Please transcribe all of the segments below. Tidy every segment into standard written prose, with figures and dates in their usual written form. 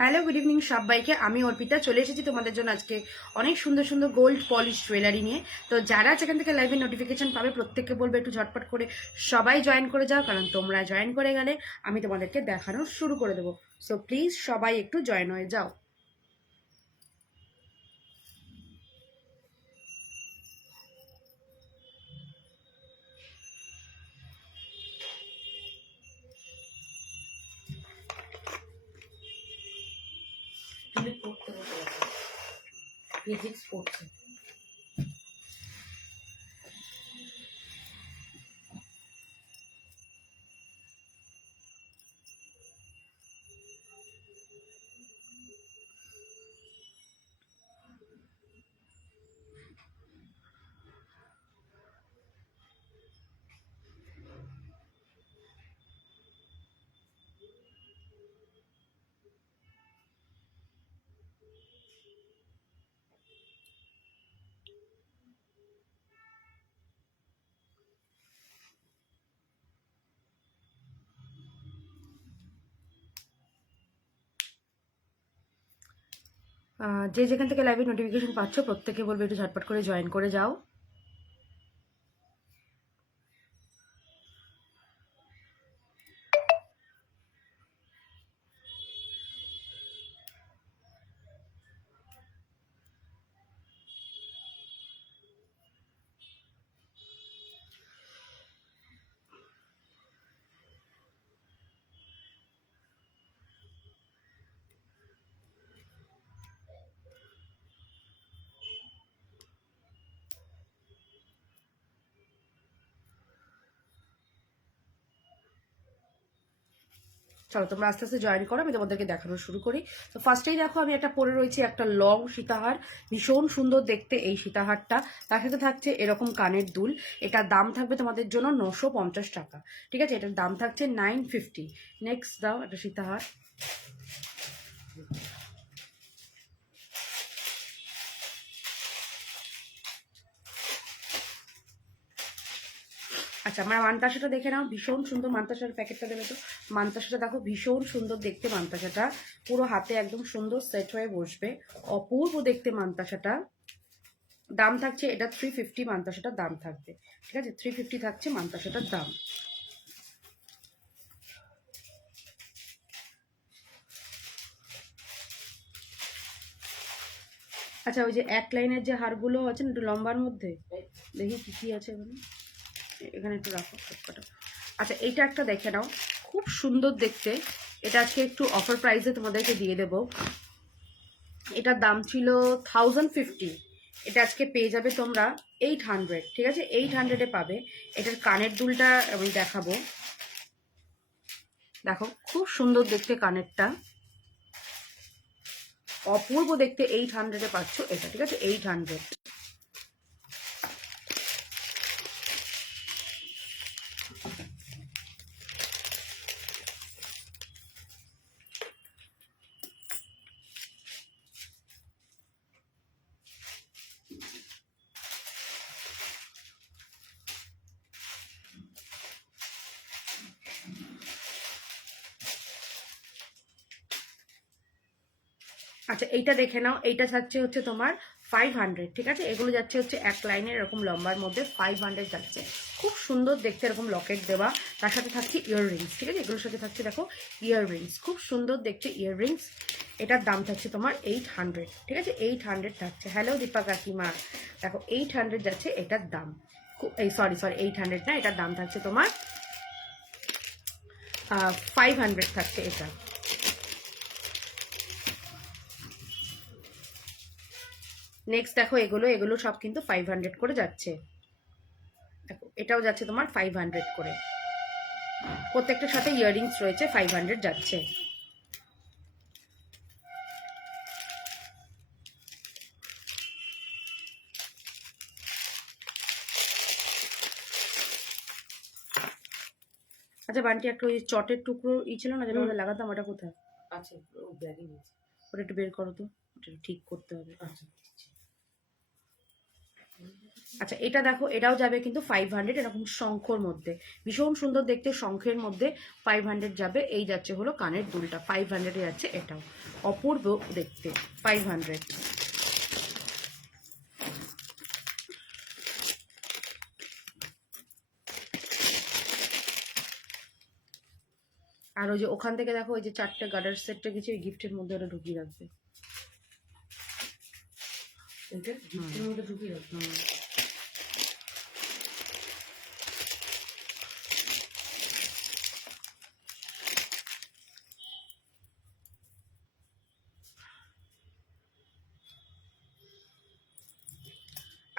Hello, good evening সবাইকে। আমি অর্পিতা চলে এসেছি তোমাদের জন্য আজকে অনেক সুন্দর সুন্দর গোল্ড পলিশ জুয়েলারি নিয়ে। তো যারা সেখান থেকে লাইভে নোটিফিকেশন পাবে প্রত্যেককে বলবে একটু ঝটপট করে সবাই জয়েন করে যাও, কারণ তোমরা জয়েন করে গেলে আমি তোমাদেরকে দেখানো শুরু করে দেবো। সো প্লিজ সবাই একটু জয়েন হয়ে যাও। ফিজিক্স পড়ছে। যে যেখান থেকে লাইভে নোটিফিকেশন পাচ্ছ প্রত্যেকে বলবে একটু ঝটপট করে জয়েন করে যাও। চলো তোমরা আস্তে আস্তে জয়েন করো, আমি তোমাদেরকে দেখানো শুরু করি। তো ফার্স্টেই দেখো আমি একটা পরে রয়েছি, একটা লং সীতাহার, ভীষণ সুন্দর দেখতে এই সীতাহারটা। তার সাথে থাকছে এরকম কানের দুল। এটার দাম থাকবে তোমাদের জন্য 950 টাকা। ঠিক আছে, এটার দাম থাকছে 950। নেক্সট দাও একটা সীতাহার। আচ্ছা, আমার মানতাসাটা দেখে নাও, ভীষণ সুন্দর। মানতাসার প্যাকেটটা দেবে তো। মানতাসাটা দেখো, ভীষণ সুন্দর দেখতে মানতাসাটা, পুরো হাতে একদম সুন্দর সেট হয়ে বসবে, অপূর্ব দেখতে মানতাসাটা। দাম থাকছে এটা 350, মানতাসাটার দাম থাকবে। ঠিক আছে, 350 থাকছে মানতাসাটার দাম। আচ্ছা, ওই যে এক লাইনের যে হারগুলো আছে না একটু লম্বার মধ্যে, দেখি কি কি আছে এখানে। এখানে একটু রাখো সবকটা। আচ্ছা, এইটা একটা দেখে নাও, খুব সুন্দর দেখতে। এটা আজকে একটু অফার প্রাইসে তোমাদেরকে দিয়ে দেবো। এটার দাম ছিল 1050, এটা আজকে পেয়ে যাবে তোমরা 800। ঠিক আছে, 800-এ পাবে। এটার কানের দুলটা আমি দেখাবো, দেখো খুব সুন্দর দেখতে কানেরটা, অপূর্ব দেখতে। 800-এ পাচ্ছ এটা। ঠিক আছে, 800। আচ্ছা, এইটা দেখে নাও, এইটা যাচ্ছে হচ্ছে তোমার 500। ঠিক আছে, এগুলো যাচ্ছে হচ্ছে এক লাইনের এরকম লম্বার মধ্যে 500 যাচ্ছে। খুব সুন্দর দেখতে, এরকম লকেট দেওয়া, তার সাথে থাকছে ইয়াররিংস। ঠিক আছে, এগুলোর সাথে থাকছে দেখো ইয়াররিংস, খুব সুন্দর দেখছে ইয়াররিংস। এটার দাম থাকছে তোমার 800। ঠিক আছে, 800 থাকছে। হ্যালো দীপা কাকিমা, দেখো 800 যাচ্ছে এটার দাম। এই সরি 800 না, এটার দাম থাকছে তোমার 500 থাকছে এটা। নেক্সট দেখো, এগুলো সব কিন্তু 500 করে যাচ্ছে। দেখো এটাও যাচ্ছে তোমার 500 করে, প্রত্যেকটার সাথে ইয়াররিংস রয়েছে, 500 যাচ্ছে। আচ্ছা বান্টি, একটা ওই চটের টুকরো ছিল না যেটা আমাদের লাগাতাম, ওটা কোথায়? আচ্ছা, ওটা একটু বের করো তো, ওটা ঠিক করতে হবে। আচ্ছা, আচ্ছা এটা দেখো, এটাও যাবে কিন্তু 500, এরকম শঙ্খর মধ্যে, ভীষণ সুন্দর দেখতে, শঙ্খের মধ্যে 500 যাবে। এই যাচ্ছে হলো কানের দুলটা, 500 যাচ্ছে এটাও, অপূর্ব দেখতে, 500। আর ওই যে ওখান থেকে দেখো, ওই যে 4টে গার্ডার সেটটা কিছু ওই গিফটের মধ্যে ওটা ঢুকিয়ে রাখবে, ওইটা গিফটের মধ্যে ঢুকিয়ে রাখবে।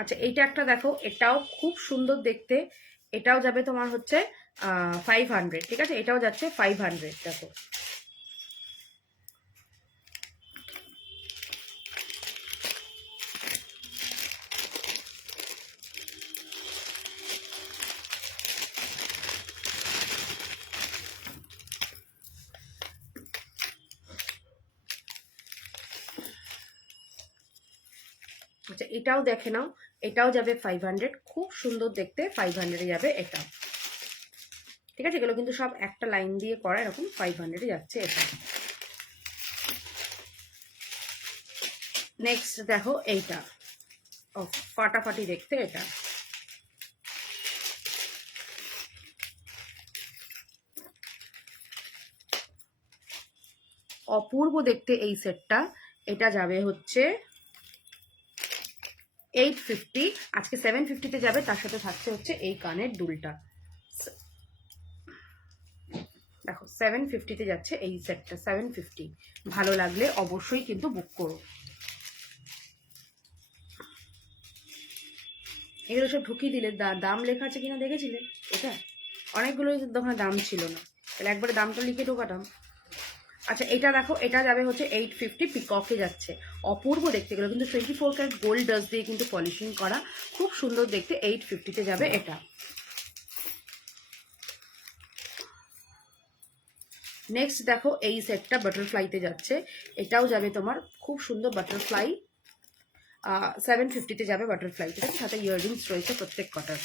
আচ্ছা এইটা একটা দেখো, এটাও খুব সুন্দর দেখতে, এটাও যাবে তোমার হচ্ছে 500, ঠিক আছে, এটাও যাচ্ছে 500 দেখো। আচ্ছা এটাও দেখে নাও, এটাও যাবে 500, খুব সুন্দর দেখতে, 500 যাবে এটা, ঠিক আছে। এগুলো কিন্তু সব একটা লাইন দিয়ে করা, এরকম 500 যাচ্ছে এটা। নেক্সট দেখো এইটা, ও ফাটাফাটি দেখতে এটা, অপূর্ব দেখতে এই সেটটা। এটা যাবে হচ্ছে 850, আজকে 750-তে যাবে, তার সাথে থাকছে হচ্ছে এই কানের দুলটা। দেখো 750-তে যাচ্ছে এই সেটটা, 750। ভালো লাগলে অবশ্যই কিন্তু বুক করো। এগুলো সব ঢুকিয়ে দিলে দাম লেখা আছে কিনা দেখেছিলে? এটা অনেকগুলো দোকানে দাম ছিল না, তাহলে একবারে দামটা লিখে ঢোকাতাম। আচ্ছা এটা দেখো, এটা যাবে হচ্ছে 850, পিককে যাচ্ছে, অপূর্ব দেখতে। গেলো কিন্তু 24 ক্যারেট গোল্ড ডাস্ট দিয়ে কিন্তু পলিশিং করা, খুব সুন্দর দেখতে, 850-তে যাবে এটা। নেক্সট দেখো এই সেটটা বাটারফ্লাইতে যাচ্ছে, এটাও যাবে তোমার খুব সুন্দর বাটারফ্লাই, 750-তে যাবে বাটারফ্লাই, ঠিক আছে, সাথে ইয়াররিংস রয়েছে প্রত্যেক কটার।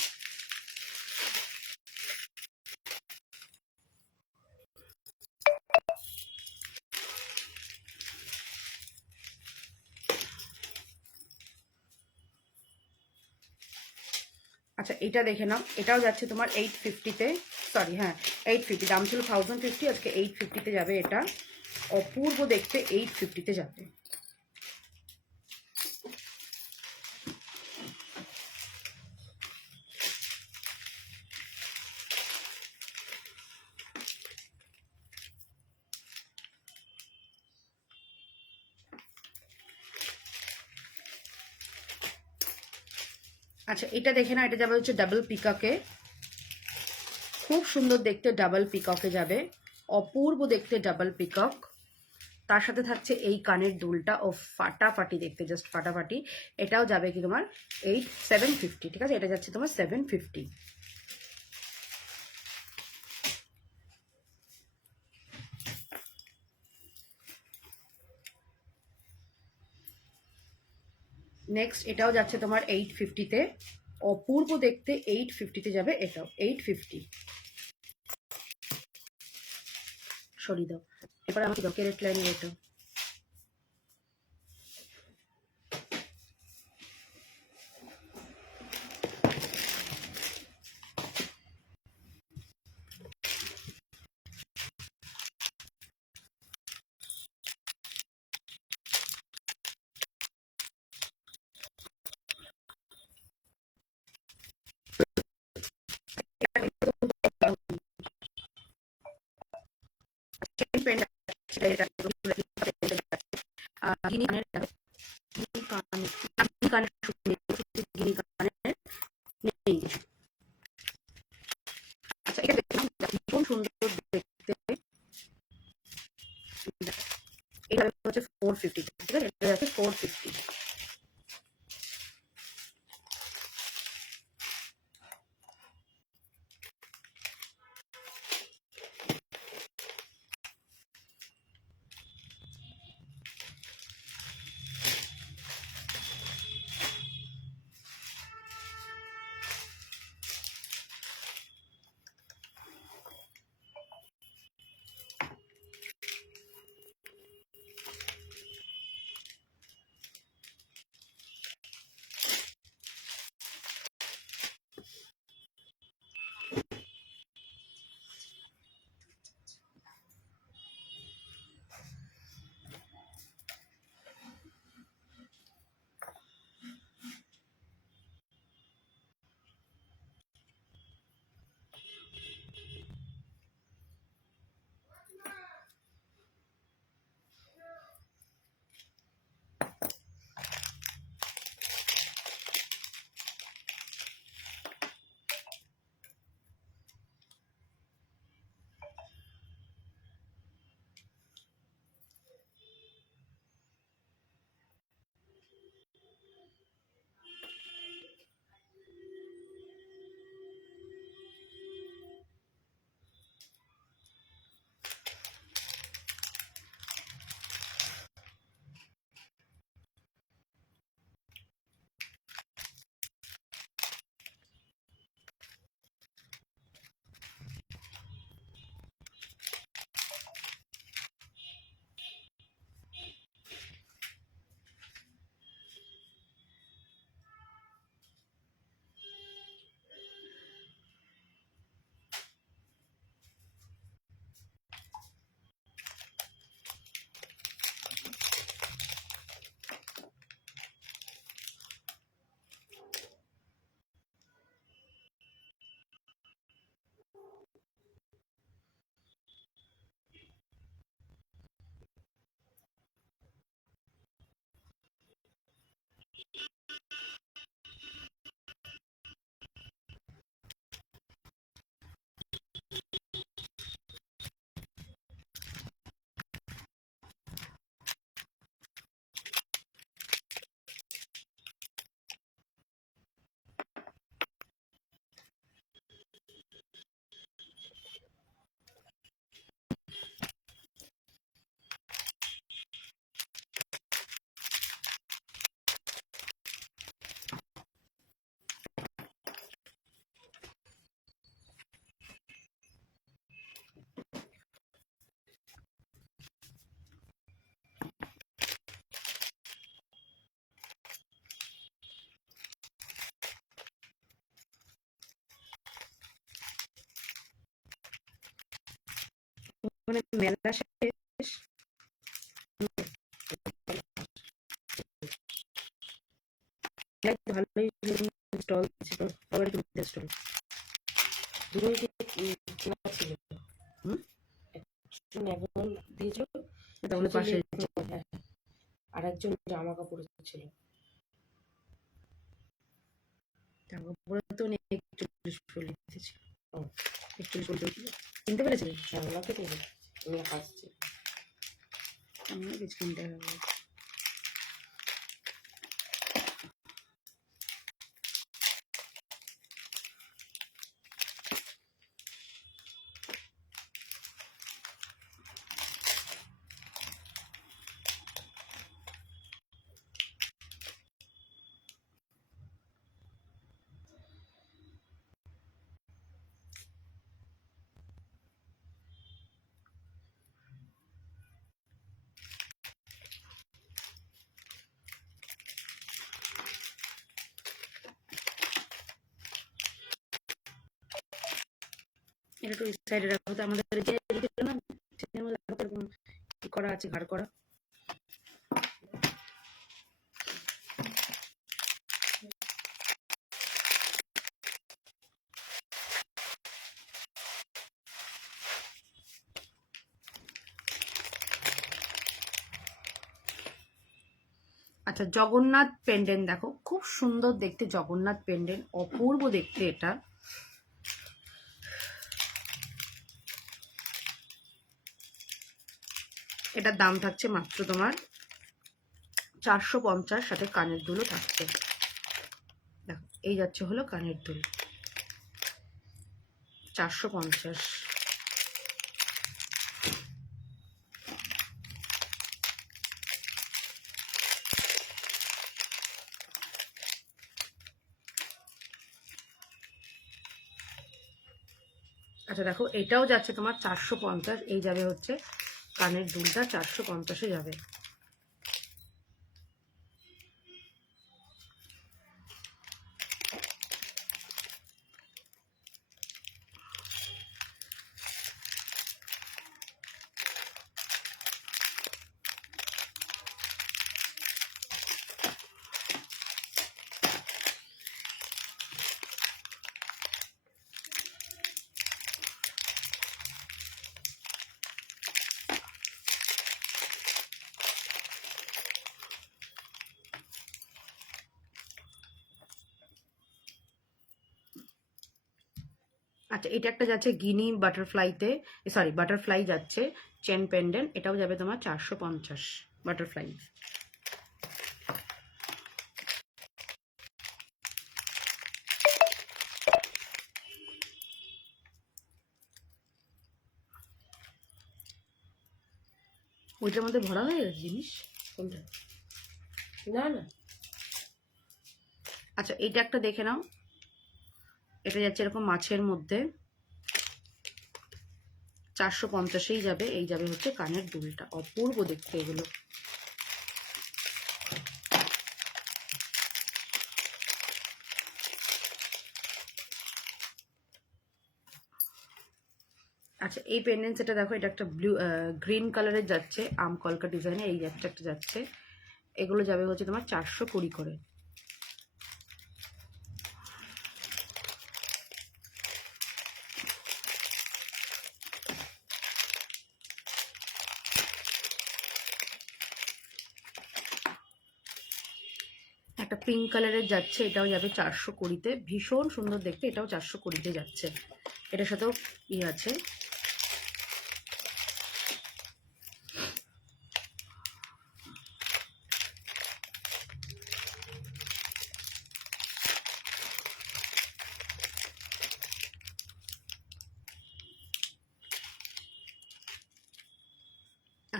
আচ্ছা এটা দেখে নাও, এটাও যাচ্ছে তোমার 850-তে, সরি হ্যাঁ 850, দাম ছিল 1050, আজকে 850-তে যাবে এটা, অপূর্ব দেখতে, 850-তে যাবে। আচ্ছা এটা দেখে না, এটা যাবে হচ্ছে ডাবল পিককে, খুব সুন্দর দেখতে, ডাবল পিককে যাবে, অপূর্ব দেখতে ডাবল পিকক। তার সাথে থাকছে এই কানের দুলটা, ও ফাটাফাটি দেখতে, জাস্ট ফাটাফাটি। এটাও যাবে কি তোমার 750, ঠিক আছে, এটা যাচ্ছে তোমার 750। নেক্সট এটাও যাচ্ছে তোমার 850-তে, অপূর্ব দেখতে, 850-তে যাবে এটাও, 850। সরি দাও, এবার আমাকে দাও ক্যারেট লাইনের এটা। আচ্ছা এটা ভীষণ সুন্দর দেখতে, এটা হচ্ছে 450, ঠিক আছে, এটা হচ্ছে 450। মানে মেলা শেষ, ভালোই স্টল ছিল, স্টল দুটোই চেনা ছিল। একজন দিয়েছিল, তাহলে পাশে হ্যাঁ, আর একজন জামা কাপড় ছিল। তো 41 ছিল, 41 কিনতে পেরেছিলেন? হ্যাঁ, ওনাকে তো আমি হাসছি। আমিও কিছু কিনতে হবে। এটা একটু সাইডে রাখো তো, আমাদের যে না এরকম করা আছে, ঘাড় করা। আচ্ছা, জগন্নাথ পেন্ডেন্ট দেখো, খুব সুন্দর দেখতে জগন্নাথ পেন্ডেন্ট, অপূর্ব দেখতে এটা। এটার দাম থাকছে মাত্র তোমার 450, সাথে কানের দুলও থাকছে। দেখো, এই যাচ্ছে হলো কানের দুল, 450। আচ্ছা দেখো, এটাও যাচ্ছে তোমার 450, এই যাবে হচ্ছে কানের দুলটা 450-এ যাবে। আচ্ছা, এটা একটা যাচ্ছে গিনি বাটারফ্লাইতে, সরি বাটারফ্লাই যাচ্ছে চেন পেন্ডেন্ট, এটাও যাবে তোমার 450 বাটারফ্লাই। ওইটার মধ্যে ভরা হয়ে গেছে জিনিস। কোনটা? না না, আচ্ছা, এইটা একটা দেখে নাও, এটা যাচ্ছে এরকম মাছের মধ্যে, 450-এই যাবে, এই যাবে হচ্ছে কানের দুলটা, অপূর্ব দেখতে এগুলো। আচ্ছা, এই পেন্ডেন্ট সেটা দেখো, এটা একটা ব্লু গ্রিন কালারের যাচ্ছে, আম কলকা ডিজাইনে, এই একটা যাচ্ছে, এগুলো যাবে হচ্ছে তোমার 420 করে। একটা পিঙ্ক কালারের যাচ্ছে, এটাও যাবে 420-তে, ভীষণ সুন্দর দেখতে, এটাও 420-তে যাচ্ছে। এটার সাথেও আছে।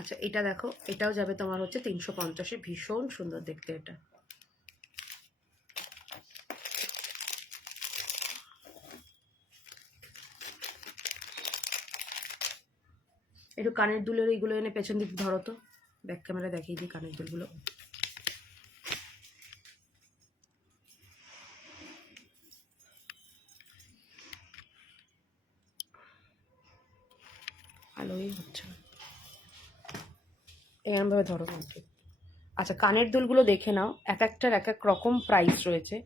আচ্ছা, এটা দেখো, এটাও যাবে তোমার হচ্ছে 350-এ, ভীষণ সুন্দর দেখতে এটা। একটু কানের দুলের এইগুলো এনে পেছন দিক ধরো তো, ব্যাক ক্যামেরা দেখিয়ে দিই কানের দুলগুলো। ভালোই হচ্ছে না, এরকমভাবে ধরো। আচ্ছা, কানের দুলগুলো দেখে নাও, এক একটার এক এক রকম প্রাইস রয়েছে,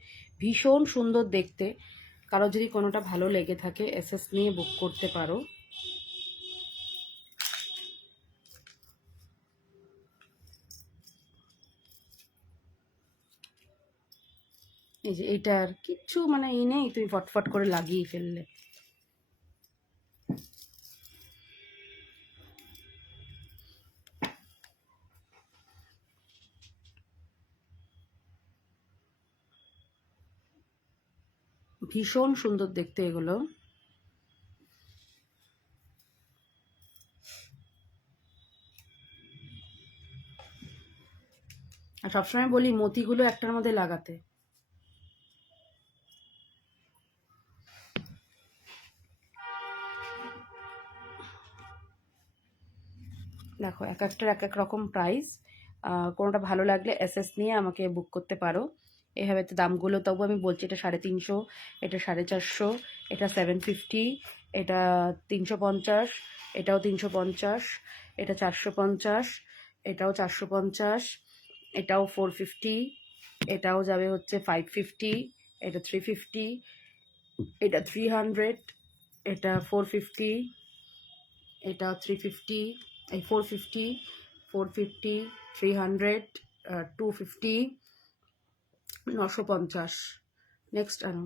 ভীষণ সুন্দর দেখতে। কারো যদি কোনোটা ভালো লেগে থাকে এসএস নিয়ে বুক করতে পারো। এই যে এইটার কিচ্ছু মানে ই নেই, তুমি ফটফট করে লাগিয়ে ফেললে। ভীষণ সুন্দর দেখতে এগুলো। আর সবসময় বলি মতিগুলো একটার মধ্যে লাগাতে। দেখো এক একটার এক এক রকম প্রাইস। কোনোটা ভালো লাগলে এসএস নিয়ে আমাকে বুক করতে পারো। এভাবে তো দামগুলো তবু আমি বলছি, এটা 350, এটা 450, এটা 750, এটা 350, এটাও 350, এটা 450, এটাও 450, এটাও 450, এটাও যাবে হচ্ছে 550, এটা 350, এটা 300, এটা 450, এটা 350, এই 450, 450, 300, 250, 950। নেক্সট আনো।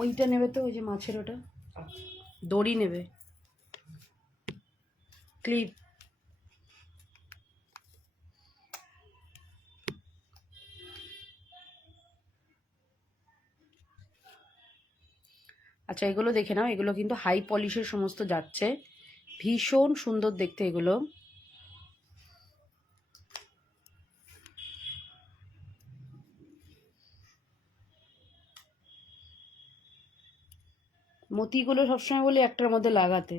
ওইটা নেবে তো, ওই যে মাছের ওটা, দড়ি নেবে, ক্লিপ। আচ্ছা, এগুলো দেখে নাও, এগুলো কিন্তু হাই পলিশের সমস্ত যাচ্ছে, ভীষণ সুন্দর দেখতে এগুলো। মতিগুলো সবসময় বলি একটার মধ্যে লাগাতে।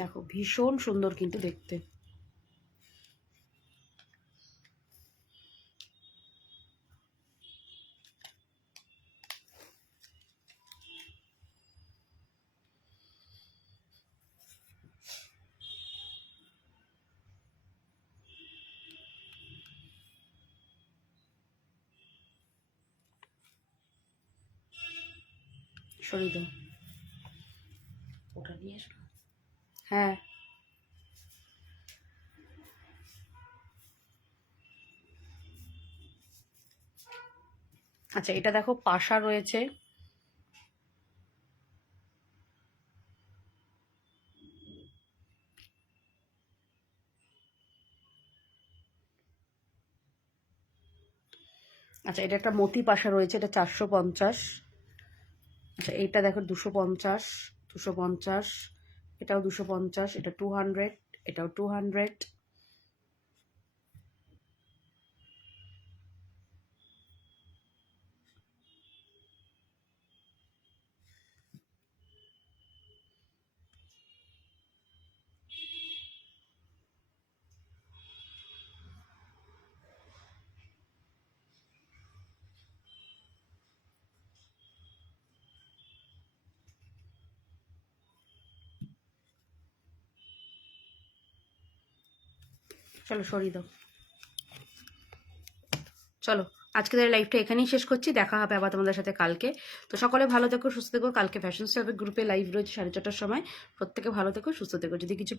দেখো ভীষণ সুন্দর কিন্তু দেখতে। সরিয়ে দাও, ওটা নিয়ে এসো। হ্যাঁ, আচ্ছা এটা দেখো পাশা রয়েছে, আচ্ছা এটা একটা মতি পাশা রয়েছে, এটা 450। আচ্ছা এইটা দেখো 250, 250, এটাও 250, এটা 200, এটাও 200। চলো সরিয়ে দাও। চলো আজকে তাহলে লাইভটা এখানেই শেষ করছি, দেখা হবে আবার তোমাদের সাথে কালকে। তো সকলে ভালো থেকো, সুস্থ থেকো। কালকে ফ্যাশন স্টাইল গ্রুপে লাইভ রয়েছে 4:30টার সময়। প্রত্যেকে ভালো থেকো, সুস্থ থেকো। যদি কিছু